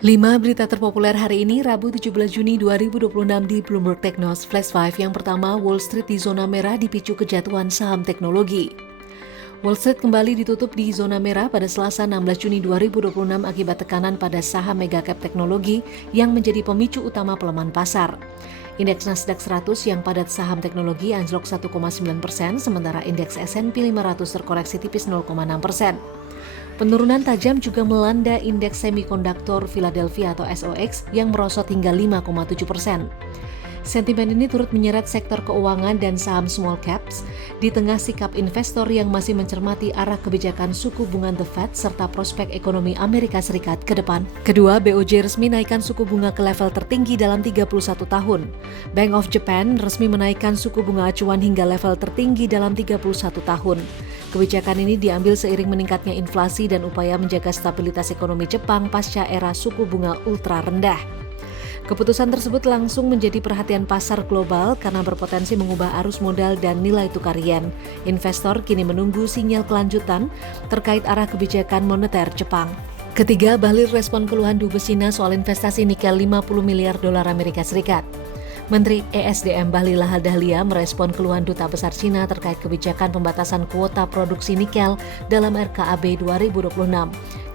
5 berita terpopuler hari ini, Rabu 17 Juni 2026 di Bloomberg Technos Flash 5. Yang pertama, Wall Street di zona merah dipicu kejatuhan saham teknologi. Wall Street kembali ditutup di zona merah pada Selasa 16 Juni 2026 akibat tekanan pada saham megacap teknologi yang menjadi pemicu utama pelemahan pasar. Indeks Nasdaq 100 yang padat saham teknologi anjlok 1,9%, sementara indeks S&P 500 terkoreksi tipis 0,6%. Penurunan tajam juga melanda indeks semikonduktor Philadelphia atau SOX yang merosot hingga 5,7%. Sentimen ini turut menyeret sektor keuangan dan saham small caps di tengah sikap investor yang masih mencermati arah kebijakan suku bunga The Fed serta prospek ekonomi Amerika Serikat ke depan. Kedua, BOJ resmi naikkan suku bunga ke level tertinggi dalam 31 tahun. Bank of Japan resmi menaikkan suku bunga acuan hingga level tertinggi dalam 31 tahun. Kebijakan ini diambil seiring meningkatnya inflasi dan upaya menjaga stabilitas ekonomi Jepang pasca era suku bunga ultra rendah. Keputusan tersebut langsung menjadi perhatian pasar global karena berpotensi mengubah arus modal dan nilai tukar yen. Investor kini menunggu sinyal kelanjutan terkait arah kebijakan moneter Jepang. Ketiga, Bahlil respon keluhan dubes Cina soal investasi nikel 50 miliar dolar Amerika Serikat. Menteri ESDM Bahlil Lahadalia merespon keluhan Duta Besar Cina terkait kebijakan pembatasan kuota produksi nikel dalam RKAB 2026.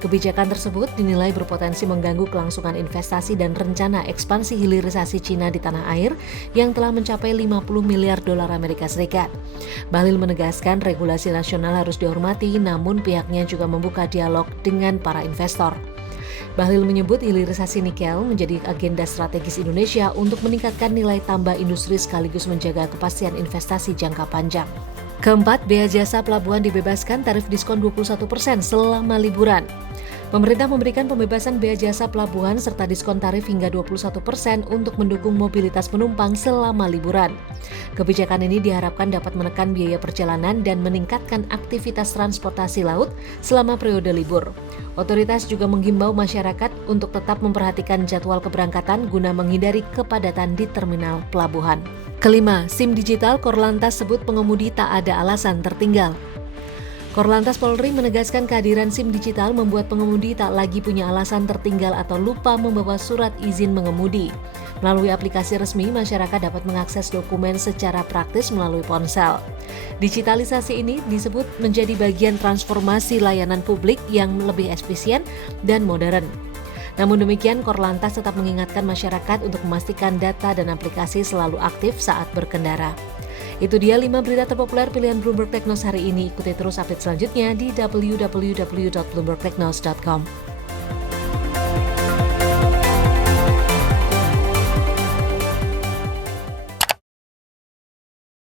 Kebijakan tersebut dinilai berpotensi mengganggu kelangsungan investasi dan rencana ekspansi hilirisasi Cina di tanah air yang telah mencapai 50 miliar dolar Amerika Serikat. Bahlil menegaskan regulasi nasional harus dihormati, namun pihaknya juga membuka dialog dengan para investor. Bahlil menyebut hilirisasi nikel menjadi agenda strategis Indonesia untuk meningkatkan nilai tambah industri sekaligus menjaga kepastian investasi jangka panjang. Keempat, bea jasa pelabuhan dibebaskan tarif diskon 21% selama liburan. Pemerintah memberikan pembebasan bea jasa pelabuhan serta diskon tarif hingga 21% untuk mendukung mobilitas penumpang selama liburan. Kebijakan ini diharapkan dapat menekan biaya perjalanan dan meningkatkan aktivitas transportasi laut selama periode libur. Otoritas juga menghimbau masyarakat untuk tetap memperhatikan jadwal keberangkatan guna menghindari kepadatan di terminal pelabuhan. Kelima, SIM digital Korlantas sebut pengemudi tak ada alasan tertinggal. Korlantas Polri menegaskan kehadiran SIM digital membuat pengemudi tak lagi punya alasan tertinggal atau lupa membawa surat izin mengemudi. Melalui aplikasi resmi, masyarakat dapat mengakses dokumen secara praktis melalui ponsel. Digitalisasi ini disebut menjadi bagian transformasi layanan publik yang lebih efisien dan modern. Namun demikian, Korlantas tetap mengingatkan masyarakat untuk memastikan data dan aplikasi selalu aktif saat berkendara. Itu dia 5 berita terpopuler pilihan Bloomberg Technos hari ini. Ikuti terus update selanjutnya di www.bloombergtechnos.com.